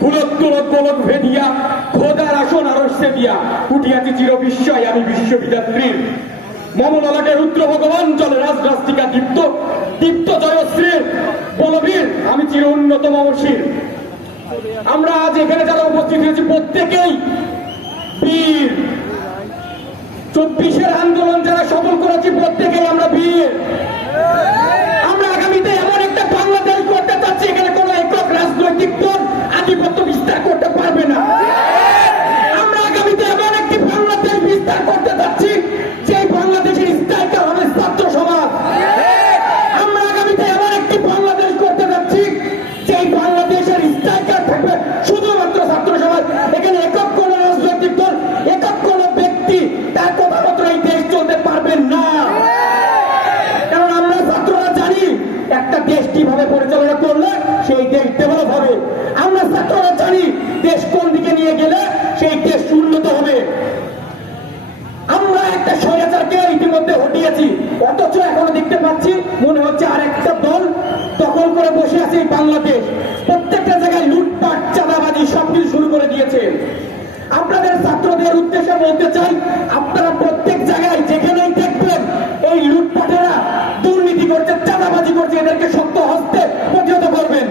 ফুলত তুলত গোলক ভেদিয়া, খোদার আসন আরস্যে দিয়া উঠিয়াছি চির বিস্ময়, আমি বিশ্ববিদাত্রীর মমললাটের রুদ্র ভগবান, জল রাজরাস্তিকা দীপ্ত দীপ্ত জয়শ্রীর বলবীর, আমি চির উন্নত মমশীর। আমরা আজ এখানে যারা উপস্থিত হয়েছি, প্রত্যেকেই বীর। চব্বিশের আন্দোলন যারা সফল করেছি, প্রত্যেকেই আমরা বীর। এখানে একক কোন রাজনৈতিক দল, একক কোন ব্যক্তি তার কথামাত্র এই দেশ চলতে পারবেন না। কারণ আমরা ছাত্ররা জানি একটা দেশ কীভাবে পরিচালনা করলে সেই দেশ ডেভেলপ হবে। আমরা ছাত্ররা জানি দেশ কোন দিকে নিয়ে গেলে সেই দেশ উন্নত হবে। আমরা একটা স্বৈরাচারকে ইতিমধ্যে হটিয়েছি, অথচ এখনও দেখতে পাচ্ছি মনে হচ্ছে আর একটা দল দখল করে বসে আছে বাংলাদেশ। সবকিছু শুরু করে দিয়েছে আপনাদের ছাত্রদের উদ্দেশ্যে বলতে চাই, আপনারা প্রত্যেক জায়গায় যেখানেই দেখবেন এই লুটপাটেরা দুর্নীতি করছে, চাঁদাবাজি করছে, এদেরকে শক্ত হস্তে প্রতিহত করবেন।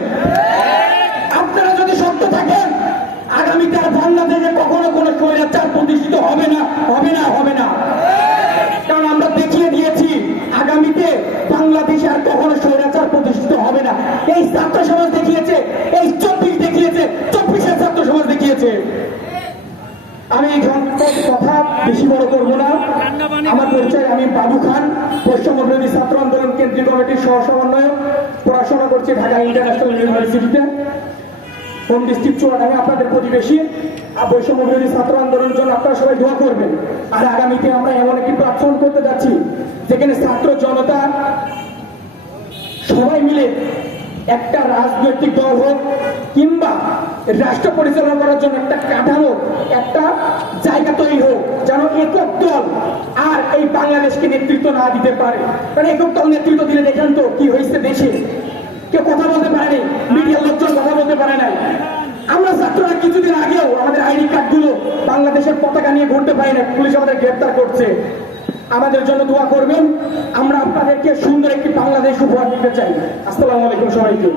আপনারা যদি শক্ত থাকেন আগামীতে আর বাংলাদেশে কখনো কোনো স্বৈরাচার প্রতিষ্ঠিত হবে না হবে না হবে না। কারণ আমরা দেখিয়ে দিয়েছি, আগামীতে বাংলাদেশে আর কখনো স্বৈরাচার প্রতিষ্ঠিত হবে না। এই ছাত্র সমাজ দেখিয়েছে এই চব্বিশ দেখিয়েছে চব্বিশের ছাত্র সমাজ দেখিয়েছে আমি ঝটপট কথা বেশি বড় করব না। আমার পরিচয় আমি বাবু খান পশ্চিমবঙ্গ ছাত্র আন্দোলন কেন্দ্রীয় কমিটির সহ সমন্বয়ক। পড়াশোনা করছি ঢাকা ইন্টারন্যাশনাল ইউনিভার্সিটিতে। হোম ডিস্ট্রিক্ট চুয়াডাঙ্গা আপনাদের প্রতিবেশী। আর বৈষম্য বিরোধী ছাত্র আন্দোলনের জন্য আপনারা সবাই দোয়া করবেন। আর আগামীতে আমরা এমন একটি প্ল্যাটফর্ম করতে যাচ্ছি, যেখানে ছাত্র জনতা সবাই মিলে একটা রাজনৈতিক দল হোক রাষ্ট্র পরিচালনা করার জন্য একটা কাঠামো, একটা জায়গা তৈরি হোক, যেন একক দল আর এই বাংলাদেশকে নেতৃত্ব না দিতে পারে। কারণ একক দল নেতৃত্ব দিলে দেখেন তো কি হয়েছে দেশে। কেউ কথা বলতে পারেনি মিডিয়ার লোকজন কথা বলতে পারে নাই। আমরা ছাত্ররা কিছুদিন আগেও আমাদের আইডি কার্ডগুলো বাংলাদেশের পতাকা নিয়ে ঘুরতে পারি না পুলিশ আমাদের গ্রেপ্তার করছে। আমাদের জন্য দোয়া করবেন, আমরা আপনাদেরকে সুন্দর একটি বাংলাদেশ উপহার দিতে চাই। আসসালামু আলাইকুম সবাইকে।